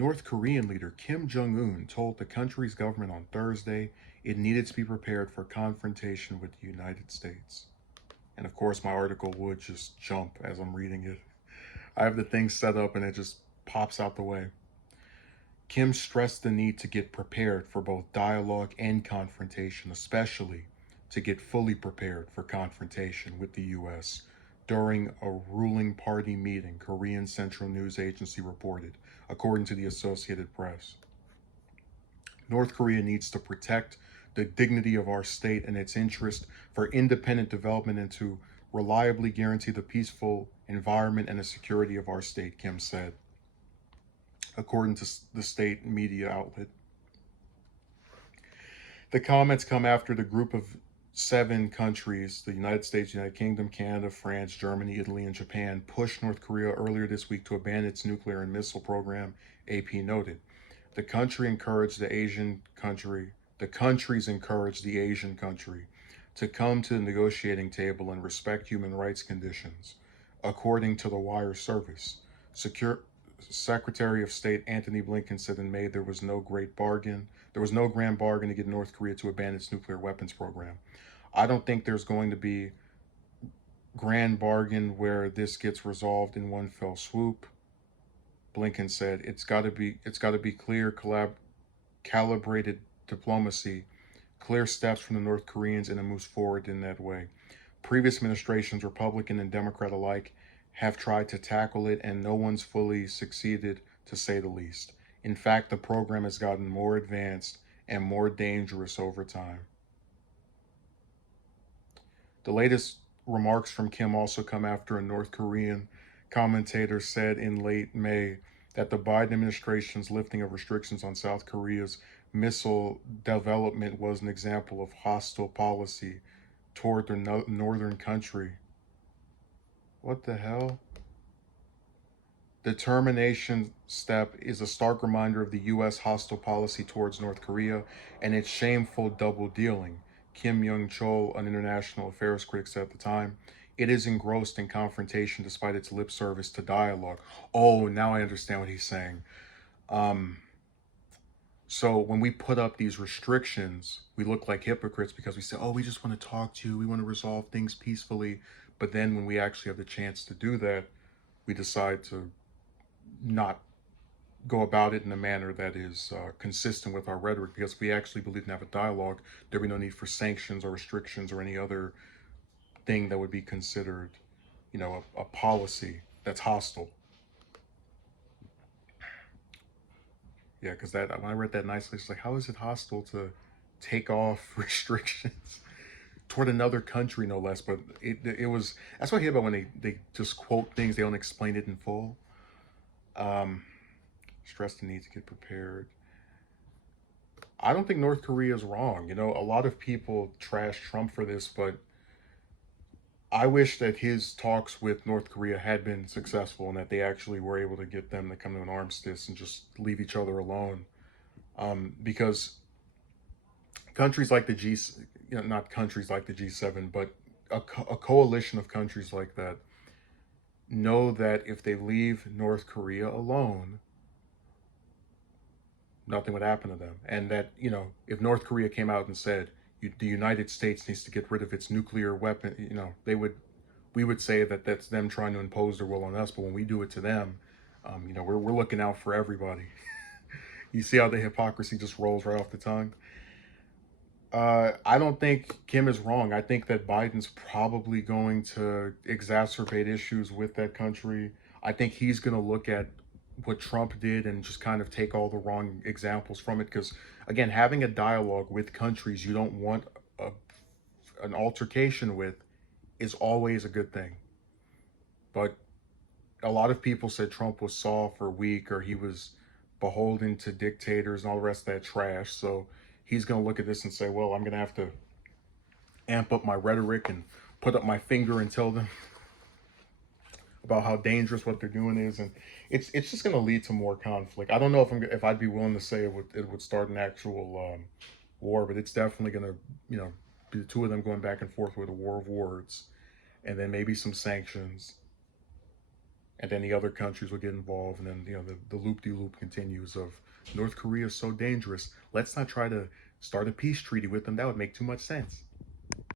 North Korean leader Kim Jong-un told the country's government on Thursday it needed to be prepared for confrontation with the United States. And of course, my article would just jump as I'm reading it. I have the thing set up and it just pops out the way. Kim stressed the need to get prepared for both dialogue and confrontation, especially to get fully prepared for confrontation with the U.S. during a ruling party meeting, Korean Central News Agency reported, according to the Associated Press. North Korea needs to protect the dignity of our state and its interest for independent development and to reliably guarantee the peaceful environment and the security of our state, Kim said, according to the state media outlet. The comments come after the group of 7 countries, the United States, United Kingdom, Canada, France, Germany, Italy, and Japan, pushed North Korea earlier this week to abandon its nuclear and missile program, AP noted. The countries encouraged the Asian country to come to the negotiating table and respect human rights conditions, according to the wire service. Secretary of State Antony Blinken said in May there was no grand bargain to get North Korea to abandon its nuclear weapons program. I don't think there's going to be grand bargain where this gets resolved in one fell swoop. Blinken said it's got to be clear, calibrated diplomacy, clear steps from the North Koreans, and it moves forward in that way. Previous administrations, Republican and Democrat alike, have tried to tackle it, and no one's fully succeeded, to say the least. In fact, the program has gotten more advanced and more dangerous over time. The latest remarks from Kim also come after a North Korean commentator said in late May that the Biden administration's lifting of restrictions on South Korea's missile development was an example of hostile policy toward the northern country. What the hell? The termination step is a stark reminder of the U.S. hostile policy towards North Korea and its shameful double dealing, Kim YoungCho, an international affairs critic, said at the time. It is engrossed in confrontation despite its lip service to dialogue. Oh, now I understand what he's saying. So when we put up these restrictions, we look like hypocrites because we say, oh, we just want to talk to you. We want to resolve things peacefully. But then when we actually have the chance to do that, we decide to not go about it in a manner that is consistent with our rhetoric, because if we actually believe in have a dialogue, there'd be no need for sanctions or restrictions or any other thing that would be considered, a policy that's hostile. Yeah, because when I read that nicely, it's like, how is it hostile to take off restrictions toward another country, no less? But it was, that's what I hear about when they just quote things, they don't explain it in full. Stress the need to get prepared. I don't think North Korea is wrong. A lot of people trash Trump for this, but I wish that his talks with North Korea had been successful and that they actually were able to get them to come to an armistice and just leave each other alone. Because countries like the not countries like the G7, but a coalition of countries like that know that if they leave North Korea alone, nothing would happen to them. And that, if North Korea came out and said, the United States needs to get rid of its nuclear weapon, we would say that that's them trying to impose their will on us. But when we do it to them, we're looking out for everybody. You see how the hypocrisy just rolls right off the tongue? I don't think Kim is wrong. I think that Biden's probably going to exacerbate issues with that country. I think he's going to look at what Trump did and just kind of take all the wrong examples from it. Because, again, having a dialogue with countries you don't want an altercation with is always a good thing. But a lot of people said Trump was soft or weak, or he was beholden to dictators and all the rest of that trash. So he's going to look at this and say, well, I'm going to have to amp up my rhetoric and put up my finger and tell them about how dangerous what they're doing is, and it's just going to lead to more conflict. I don't know if I'd be willing to say it would start an actual war, but it's definitely going to be the two of them going back and forth with a war of words, and then maybe some sanctions, and then the other countries will get involved, and then the loop-de-loop continues of North Korea is so dangerous. Let's not try to start a peace treaty with them. That would make too much sense.